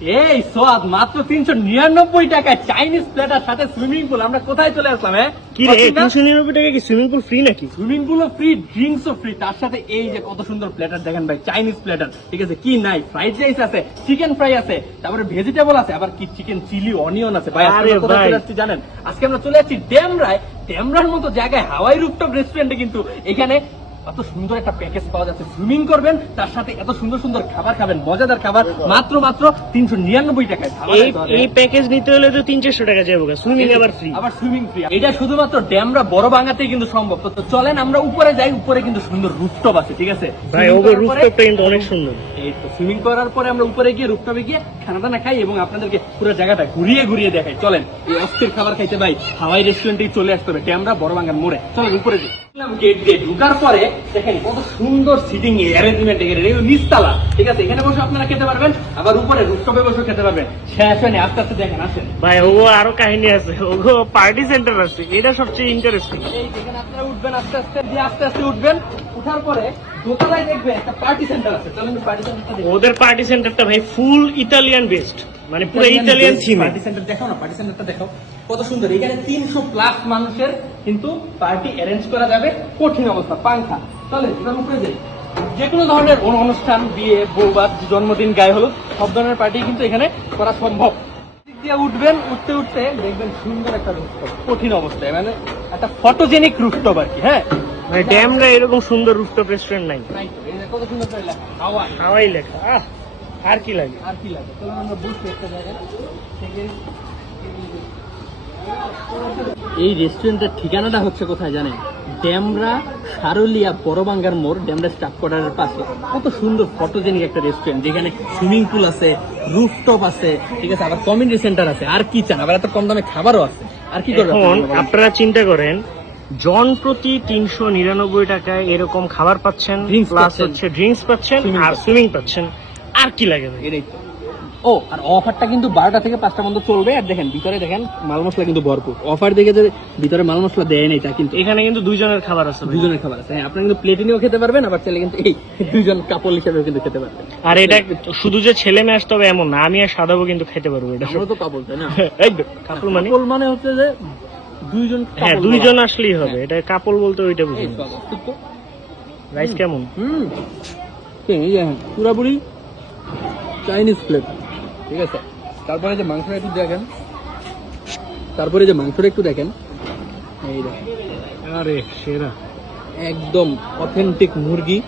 এই সোয়াদ মাত্র তিনশো নিরানব্বই টাকায় চাইনিজ প্লেটার সাথে সুইমিং পুল। আমরা কোথায় চলে আসলাম হ্যাঁ কি রে তিনশো নিরানব্বই টাকা কি সুইমিং পুল ফ্রি নাকি? সুইমিং পুল ফ্রি ড্রিঙ্কসও ফ্রি তার সাথে এই যে কত সুন্দর প্লেটার দেখেন ভাই চাইনিজ প্লেটার ঠিক আছে কি নাই? ফ্রাইড রাইস আছে চিকেন ফ্রাই আছে তারপরে ভেজিটেবল আছে আবার কি চিকেন চিলি অনিয়ন আছে। ভাই আজকে কোথায় চলে আসছি জানেন? আজকে আমরা চলে আসছি ড্যামরায় ড্যামরার মতো জায়গায় হাওয়াই রুফটপ রেস্টুরেন্টে কিন্তু এখানে এত সুন্দর একটা প্যাকেজ পাওয়া যাচ্ছে। সুইমিং করবেন তার সাথে এত সুন্দর সুন্দর খাবার খাবেন মজাদার খাবার মাত্র মাত্র তিনশো নিরানব্বই টাকায় এই প্যাকেজ নিতে হলে তো তিন চারশো টাকা যাব সুইমিং আবার ফ্রি আবার সুইমিং ফ্রি এটা শুধুমাত্র ড্যামরা বড় ভাঙাতেই কিন্তু সম্ভব। তো চলেন আমরা উপরে যাই উপরে কিন্তু সুন্দর রুফটপ আছে ঠিক আছে? ভাই কিন্তু অনেক সুন্দর। এই তো সুইমিং করার পরে আমরা উপরে গিয়ে রুফটপে গিয়ে খানা টানা খাই এবং আপনাদেরকে পুরো জায়গাটা ঘুরিয়ে ঘুরিয়ে দেখাই। চলেন এই অস্থির খাবার খাইতে ভাই হাওয়াই রেস্টুরেন্টেই চলে আসতে হবে ড্যামরা বড় ভাঙার মোড়ে। চলেন উপরে যাই। গেট দিয়ে ঢুকার পরে দেখেন কত সুন্দর সিটিং অ্যারেঞ্জমেন্ট এখানে। এগুলো ঠিক আছে? এখানে বসে আপনারা খেতে পারবেন আবার উপরে রুফটপে বসে খেতে পারবেন। শেষ হয়নি আস্তে আস্তে দেখেন আসেন। ভাই ওগো আরও কাহিনী আছে। ওগো পার্টি সেন্টার আছে। এটা সবচেয়ে ইন্টারেস্টিং এই যেখানে আপনারা উঠবেন আস্তে আস্তে দিয়ে আস্তে আস্তে উঠবেন। উঠার পরে দোতলায় দেখবেন একটা পার্টি সেন্টার আছে। চলেন পার্টি সেন্টারটা ওদের পার্টি সেন্টারটা ভাই ফুল ইতালিয়ান বেস্ট মানে পুরো ইতালিয়ান থিম পার্টি সেন্টার দেখাও না পার্টি সেন্টারটা দেখাও কত সুন্দর। এখানে তিনশো প্লাস মানুষের কিন্তু পার্টি অ্যারেঞ্জ করা যাবে। কঠিন অবস্থা পাংখা। চলে এবার উপরে যাই যে কোনো ধরনের অনুষ্ঠান বিয়ে বৌবাদ জন্মদিন গায়ে হলো সব ধরনের পার্টি কিন্তু এখানে করা সম্ভব। দিক দিয়ে উঠবেন উঠতে উঠতে দেখবেন সুন্দর একটা রুফটপ কঠিন অবস্থায় মানে একটা ফটোজেনিক রুফটপ আর কি হ্যাঁ? ভাই ড্যামরা এরকম সুন্দর রুফটপ রেস্টুরেন্ট নাই। কত সুন্দর লেখা হাওয়া। হাওয়াই লেখা আহ! আর কি লাগে? আর কি লাগে? চলুন আমরা বসি একটা জায়গায় থেকে এই রেস্টুরেন্টের ঠিকানাটা হচ্ছে কোথায় জানেন? ড্যামরা সারুলিয়া বড়বাঙ্গার মোড় ড্যামরা স্টাফ কোয়ার্টারের পাশে। কত সুন্দর ফটোজেনিক একটা রেস্টুরেন্ট যেখানে সুইমিং পুল আছে রুফটপ আছে ঠিক আছে? আবার কমিউনিটি সেন্টার আছে। আর কি চান? আবার এত কম দামে খাবারও আছে। আর কি করবেন আপনারা চিন্তা করেন জন প্রতি তিনশো নিরানব্বই টাকায় এরকম খাবার পাচ্ছেন প্লাস হচ্ছে ড্রিঙ্কস পাচ্ছেন আর সুইমিং পাচ্ছেন। আর কি লাগে এটাই তো। ও আর অফারটা কিন্তু বারোটা থেকে পাঁচটা পর্যন্ত চলবে। আর দেখেন ভিতরে দেখেন মাল মশলা কিন্তু ভরপুর। অফার দেখে যে ভিতরে মাল মশলা দেয় নাই তা কিন্তু এখানে কিন্তু দুইজনের খাবার আছে। দুজনের খাবার আছে। হ্যাঁ আপনারা কিন্তু প্লেটে নিয়েও খেতে পারবেন আবার চাইলে কিন্তু এই দুজন কাপড় হিসেবেও কিন্তু খেতে পারবেন। আর এটা শুধু যে ছেলে মেয়ে আসতে হবে এমন না। আমি আর সাদাবো কিন্তু খেতে পারব এটা। আমরা তো কাপড় তাই না? কাপল মানে? কাপড় মানে হচ্ছে যে দুইজন হ্যাঁ দুইজন আসলেই হবে। এটা কাপল বলতে ওইটা বুঝি? রাইস কেমন? হুম। এই যে হ্যাঁ, পুরাপুরি চাইনিজ প্লেট ঠিক আছে? তারপরে যে মাংসটা একটু দেখেন। তারপরে যে মাংসটা একটু দেখেন। এই দেখেন। আরে সেরা। একদম অথেন্টিক মুরগি।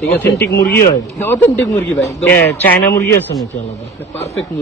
ঠিক আছে? অথেন্টিক মুরগি হয়? অথেন্টিক মুরগি ভাই একদম। চায়না মুরগি আছে নাকি আলাদা? পারফেক্ট